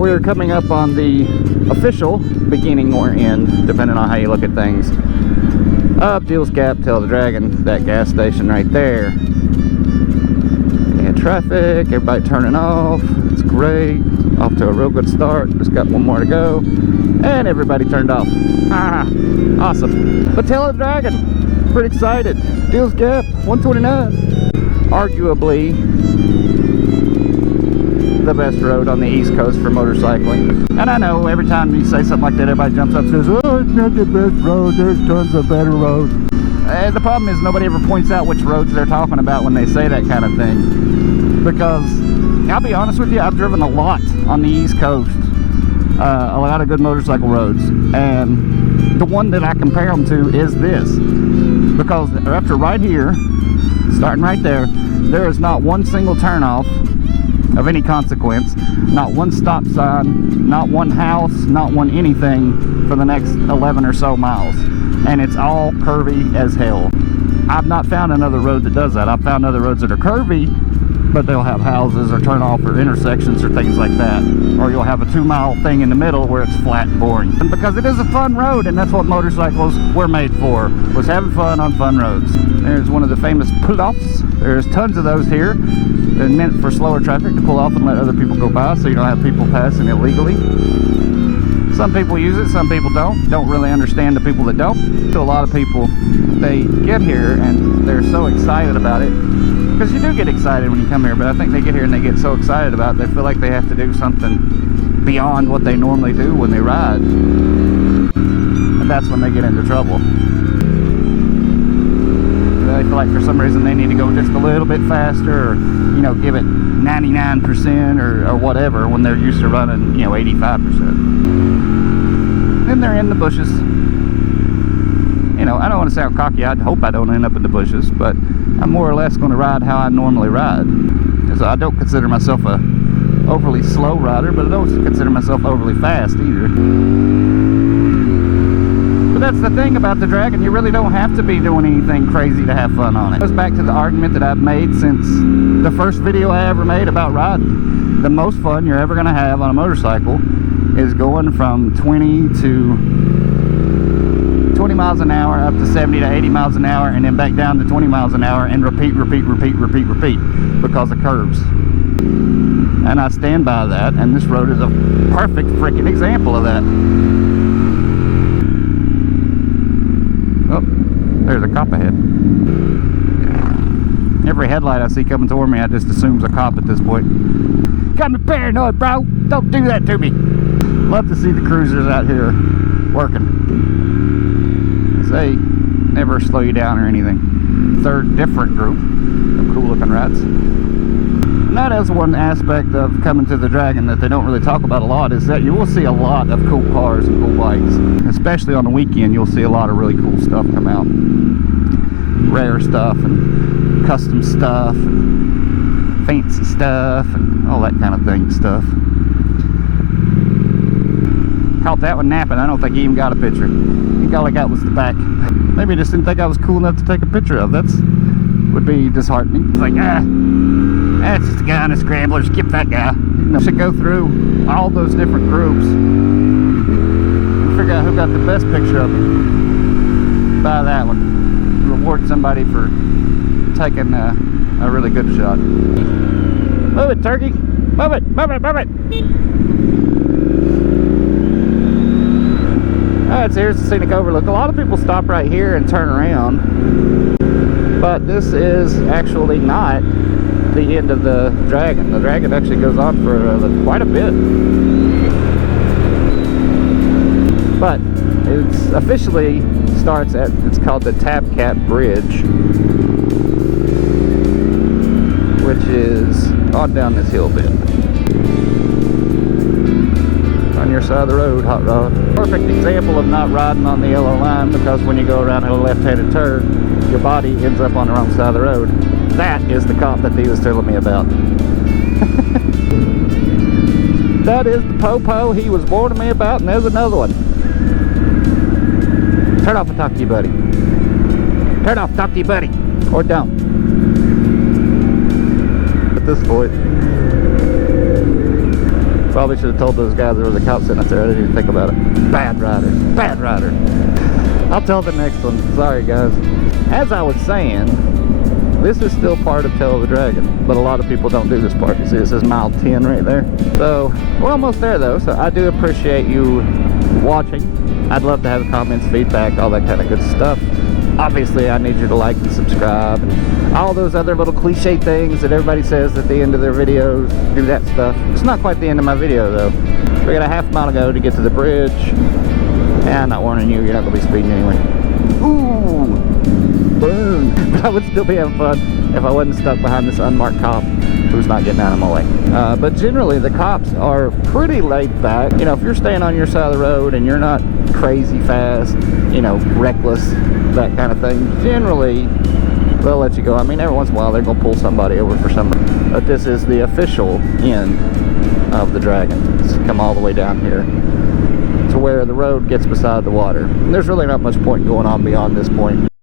We're coming up on the official beginning or end, depending on how you look at things, of Deals Gap till the Dragon, that gas station right there. And traffic, everybody turning off. It's great. Off to a real good start. Just got one more to go. And everybody turned off. Ah, awesome. But Tail of the Dragon, pretty excited. Deals Gap, 129. Arguably the best road on the East Coast for motorcycling. And I know every time you say something like that, everybody jumps up and says, oh, it's not the best road, there's tons of better roads. And the problem is nobody ever points out which roads they're talking about when they say that kind of thing. Because, I'll be honest with you, I've driven a lot on the East Coast. A lot of good motorcycle roads. And the one that I compare them to is this. Because after right here, starting right there, there is not one single turnoff of any consequence, not one stop sign, not one house, not one anything for the next 11 or so miles. And it's all curvy as hell. I've not found another road that does that. I've found other roads that are curvy, but they'll have houses or turn off or intersections or things like that. Or you'll have a 2-mile thing in the middle where it's flat and boring. And because it is a fun road, and that's what motorcycles were made for, was having fun on fun roads. There's one of the famous pull-offs. There's tons of those here. They're meant for slower traffic to pull off and let other people go by, so you don't have people passing illegally. Some people use it, some people don't really understand the people that don't. So a lot of people, they get here and they're so excited about it, because you do get excited when you come here, but I think they get here and they get so excited about it, they feel like they have to do something beyond what they normally do when they ride, and that's when they get into trouble. They feel like for some reason they need to go just a little bit faster, or you know, give it 99% or whatever, when they're used to running, you know, 85%. Then they're in the bushes. You know, I don't want to sound cocky. I hope I don't end up in the bushes, but I'm more or less going to ride how I normally ride. So I don't consider myself a overly slow rider, but I don't consider myself overly fast either. But that's the thing about the Dragon, you really don't have to be doing anything crazy to have fun on it. It goes back to the argument that I've made since the first video I ever made about riding. The most fun you're ever going to have on a motorcycle is going from 20 miles an hour up to 70 to 80 miles an hour, and then back down to 20 miles an hour, and repeat because of curves. And I stand by that, and this road is a perfect freaking example of that. Oh, there's a cop ahead. Every headlight I see coming toward me, I just assume's a cop at this point. Got me paranoid, bro. Don't do that to me. Love to see the cruisers out here working. They never slow you down or anything. Third different group of cool looking rats. And that is one aspect of coming to the Dragon that they don't really talk about a lot, is that you will see a lot of cool cars and cool bikes. Especially on the weekend, you'll see a lot of really cool stuff come out. Rare stuff and custom stuff and fancy stuff and all that kind of thing stuff. Caught that one napping. I don't think he even got a picture. I think all I got was the back. Maybe he just didn't think I was cool enough to take a picture of. That's would be disheartening. It's like, that's just a guy on a scrambler. Skip that guy. You know, should go through all those different groups and figure out who got the best picture of him. Buy that one. Reward somebody for taking a really good shot. Move it, turkey. Move it, move it, move it. Alright, so here's the scenic overlook. A lot of people stop right here and turn around, but this is actually not the end of the Dragon. The Dragon actually goes on for quite a bit. But it's officially starts at, it's called the Tap Cap Bridge, which is on down this hill bit. On your side of the road, hot rod. Perfect example of not riding on the yellow line, because when you go around a left-handed turn, your body ends up on the wrong side of the road. That is the cop that he was telling me about. That is the po-po he was warning me about, and there's another one. Turn off and talk to you, buddy. Turn off, talk to you, buddy. Or don't. At this point. Probably should have told those guys there was a cop sitting up there. I didn't even think about it. Bad rider. Bad rider. I'll tell the next one. Sorry, guys. As I was saying, this is still part of Tail of the Dragon, but a lot of people don't do this part. You see, it says mile 10 right there. So, we're almost there, though, so I do appreciate you watching. I'd love to have comments, feedback, all that kind of good stuff. Obviously, I need you to like and subscribe, and all those other little cliche things that everybody says at the end of their videos. Do that stuff. It's not quite the end of my video, though. We got a half mile to go to get to the bridge. And I'm not warning you, you're not going to be speeding anyway. Ooh! Boom! But I would still be having fun if I wasn't stuck behind this unmarked cop who's not getting out of my way. But generally, the cops are pretty laid back. You know, if you're staying on your side of the road and you're not crazy fast, you know, reckless, that kind of thing, generally, they'll let you go. I mean, every once in a while, they're going to pull somebody over for some reason. But this is the official end of the Dragon. It's come all the way down here to where the road gets beside the water. And there's really not much point going on beyond this point.